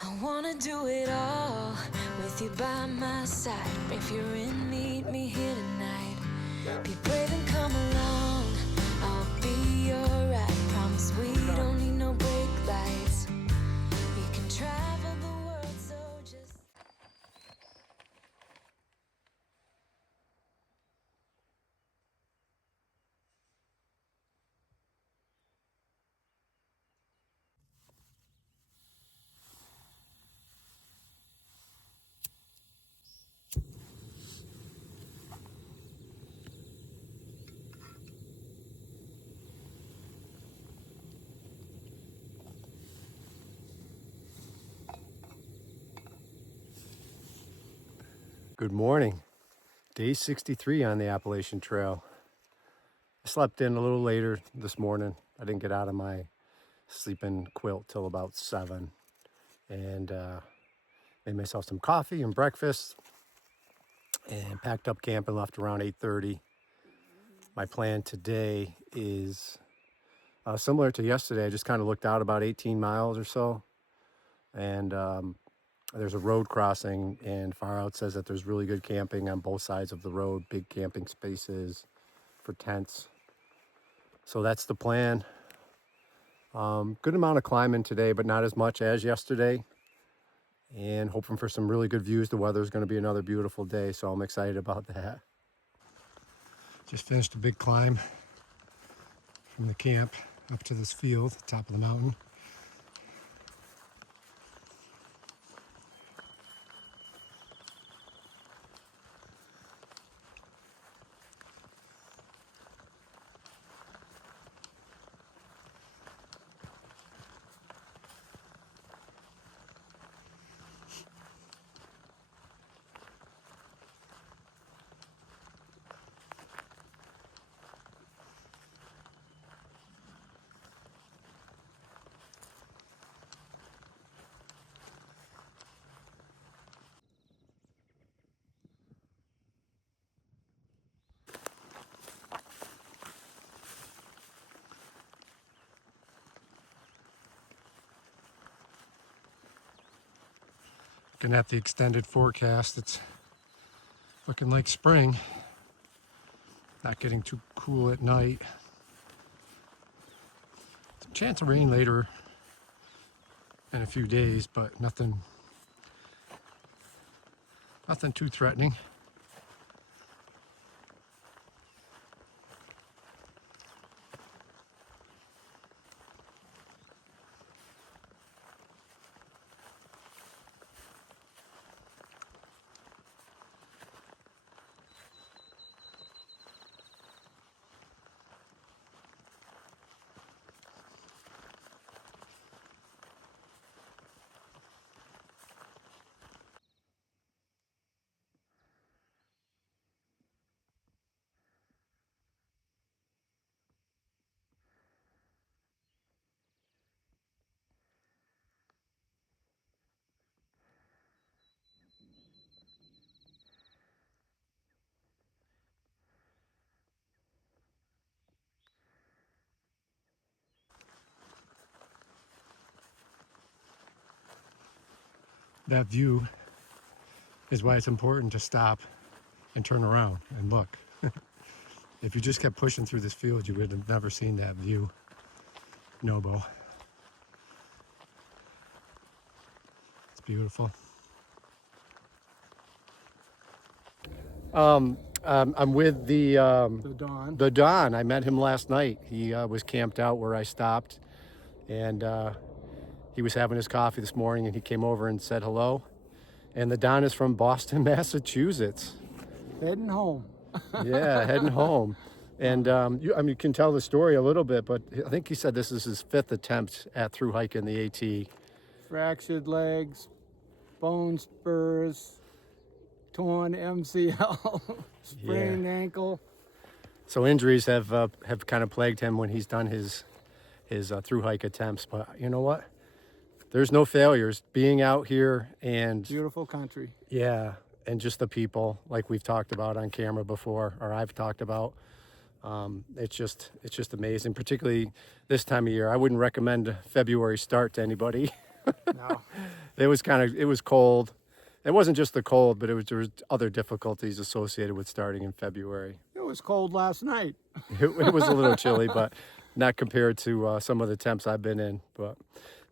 I wanna do it all with you by my side. If you're in, meet me here tonight. Be brave and come along. I'll be your ride. Promise we don't need no brake lights. We can travel the world, so just. Good morning. Day 63 on the Appalachian Trail. I slept in a little later this morning. I didn't get out of my sleeping quilt till about 7. And made myself some coffee and breakfast and packed up camp and left around 8:30. My plan today is similar to yesterday. I just kind of looked out about 18 miles or so. And there's a road crossing, and far out says that there's really good camping on both sides of the road, big camping spaces for tents. So that's the plan. Good amount of climbing today, but not as much as yesterday. And hoping for some really good views. The weather's going to be another beautiful day, so I'm excited about that. Just finished a big climb from the camp up to this field, top of the mountain. Looking at the extended forecast, it's looking like spring. Not getting too cool at night. Some chance of rain later in a few days, but nothing too threatening. That view is why it's important to stop and turn around and look. If you just kept pushing through this field, you would have never seen that view. Nobo. It's beautiful. I'm with the Don. I met him last night. He was camped out where I stopped, and he was having his coffee this morning, and he came over and said hello. And the Don is from Boston, Massachusetts. Heading home. Yeah, heading home. And you can tell the story a little bit, but I think he said this is his 5th attempt at through hiking the AT. Fractured legs, bone spurs, torn MCL, sprained ankle. So injuries have kind of plagued him when he's done his through hike attempts. But you know what? There's no failures. Being out here and Beautiful country. yeah, and just the people, like we've talked about on camera before, or I've talked about. It's just amazing, particularly this time of year. I wouldn't recommend February start to anybody. No. It was cold. It wasn't just the cold, but there was other difficulties associated with starting in February. It was cold last night. It was a little chilly, but not compared to some of the temps I've been in. But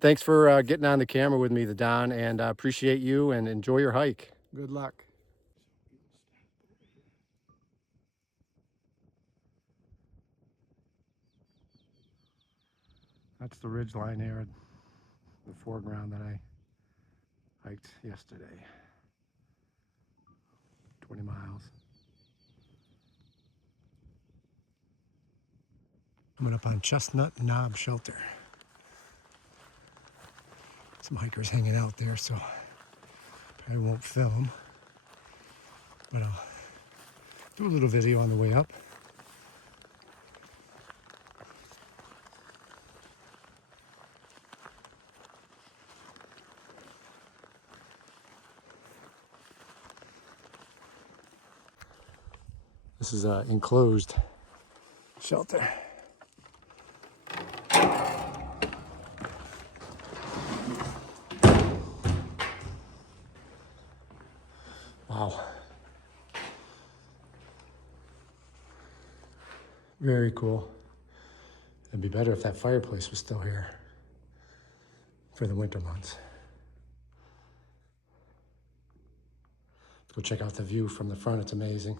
thanks for getting on the camera with me, Don, and I appreciate you, and enjoy your hike. Good luck. That's the ridge line there, the foreground that I hiked yesterday. 20 miles. Coming up on Chestnut Knob Shelter. Some hikers hanging out there, so probably won't film, but I'll do a little video on the way up. This is an enclosed shelter. Wow. Very cool. It'd be better if that fireplace was still here for the winter months. Let's go check out the view from the front. It's amazing.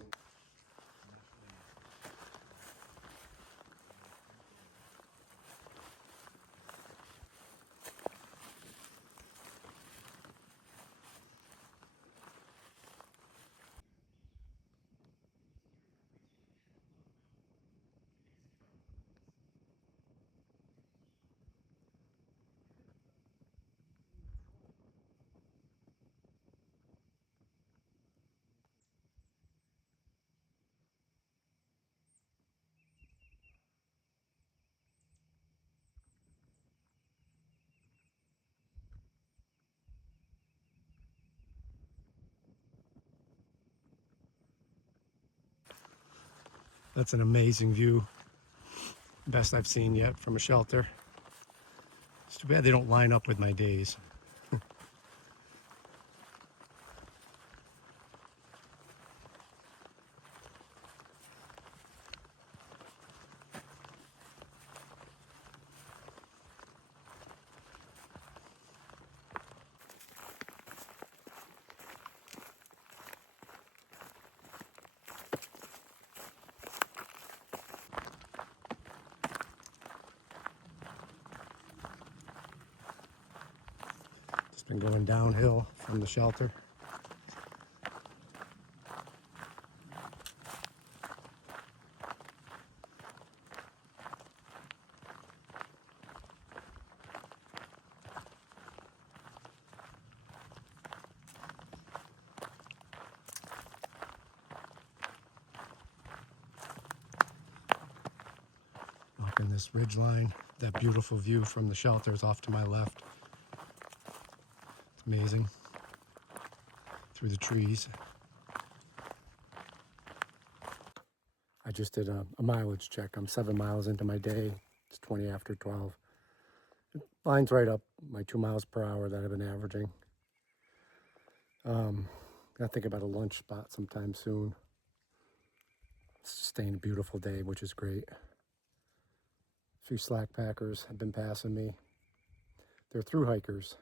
That's an amazing view. Best I've seen yet from a shelter. It's too bad they don't line up with my days. Just been going downhill from the shelter. Walking this ridge line, that beautiful view from the shelter is off to my left. It's amazing. Through the trees. I just did a mileage check. I'm 7 miles into my day. It's 20 after 12. It lines right up my 2 miles per hour that I've been averaging. I think about a lunch spot sometime soon. It's staying a beautiful day, which is great. A few slack packers have been passing me. They're through hikers.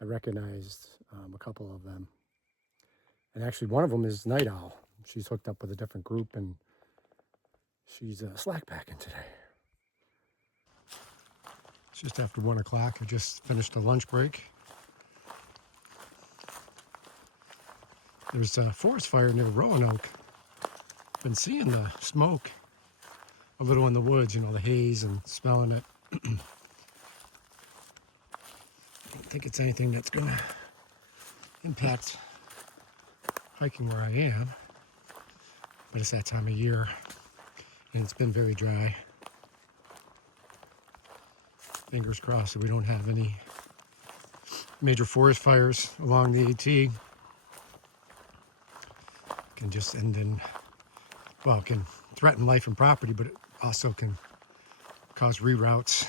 I recognized a couple of them. And actually one of them is Night Owl. She's hooked up with a different group and she's slack packing today. It's just after 1 o'clock. I just finished a lunch break. There's a forest fire near Roanoke. Been seeing the smoke a little in the woods, you know, the haze and smelling it. I don't think it's anything that's gonna impact hiking where I am, but it's that time of year and it's been very dry. Fingers crossed that we don't have any major forest fires along the AT. Can just end in, well, it can threaten life and property, but it also can cause reroutes.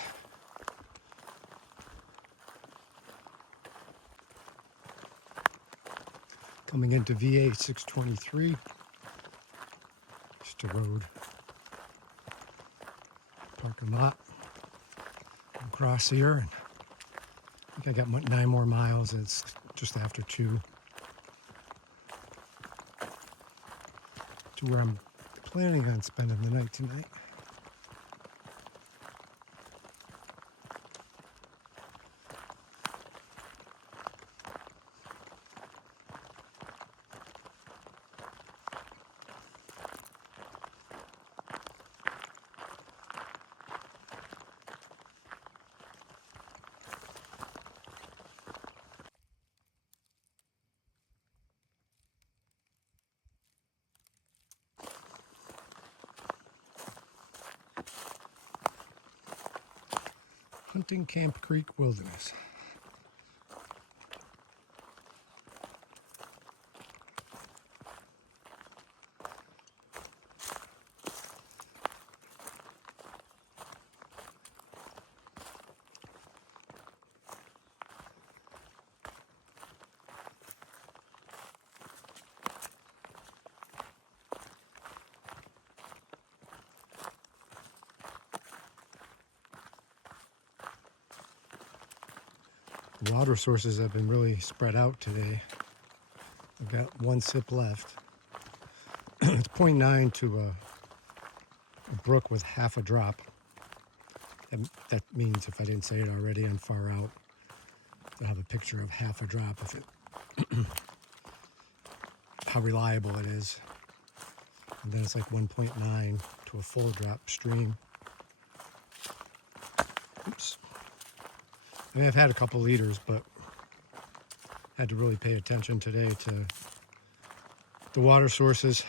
Coming into VA 623. Just a road. Parking lot. Across here. And I think I got 9 more miles. It's just after 2. To where I'm planning on spending the night tonight. Hunting Camp Creek Wilderness. The water sources have been really spread out today. I've got 1 sip left. It's 0.9 to a brook with half a drop. That means, if I didn't say it already, I'm far out. I'll have a picture of half a drop if it how reliable it is. And then it's like 1.9 to a full drop stream. Oops. I mean, I've had a couple liters, but had to really pay attention today to the water sources.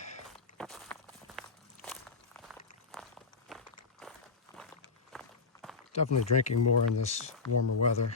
Definitely drinking more in this warmer weather.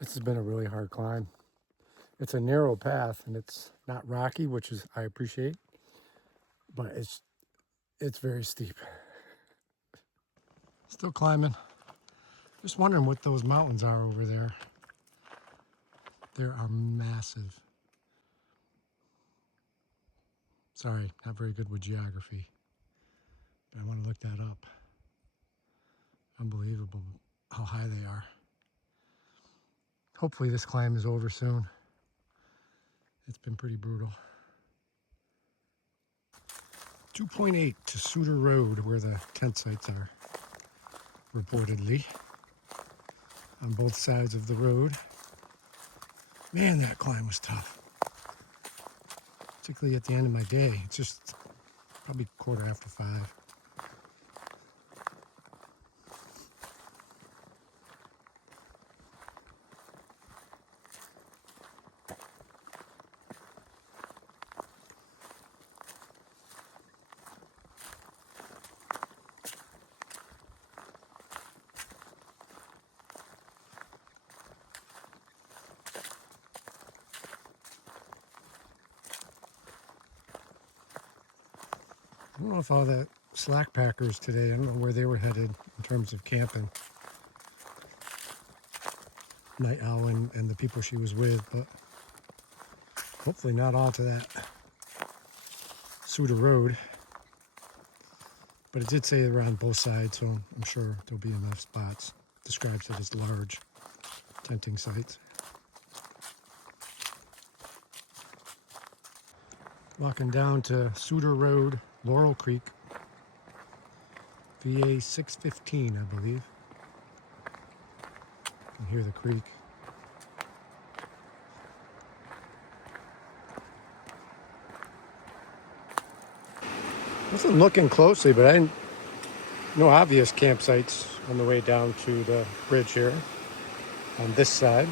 This has been a really hard climb. It's a narrow path and it's not rocky, which is I appreciate, but it's very steep. Still climbing. Just wondering what those mountains are over there. They are massive. Sorry, not very good with geography, but I want to look that up. Unbelievable how high they are. Hopefully this climb is over soon. It's been pretty brutal. 2.8 to Suter Road, where the tent sites are, reportedly. On both sides of the road. Man, that climb was tough. Particularly at the end of my day. It's just probably 5:15. I don't know if all that slack packers today, I don't know where they were headed in terms of camping. Night Owl and the people she was with, but hopefully not all to that Suter Road. But it did say they're on both sides, so I'm sure there'll be enough spots. Describes it as large tenting sites. Walking down to Suter Road, Laurel Creek VA 615, I believe. You can hear the creek. Wasn't looking closely, but I didn't, no obvious campsites on the way down to the bridge here on this side.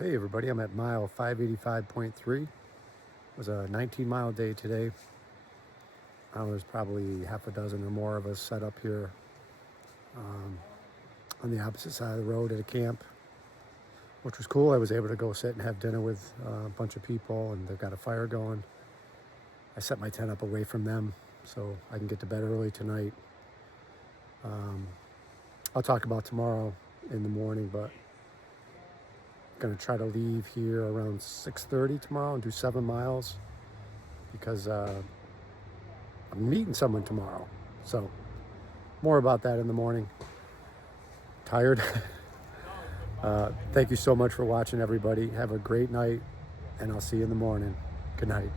Hey everybody, I'm at mile 585.3. It was a 19-mile day today. There's probably half a dozen or more of us set up here on the opposite side of the road at a camp, which was cool. I was able to go sit and have dinner with a bunch of people, and they've got a fire going. I set my tent up away from them so I can get to bed early tonight. I'll talk about tomorrow in the morning, but going to try to leave here around 6:30 tomorrow and do 7 miles because I'm meeting someone tomorrow. So more about that in the morning. Tired. Thank you so much for watching, everybody. Have a great night, and I'll see you in the morning. Good night.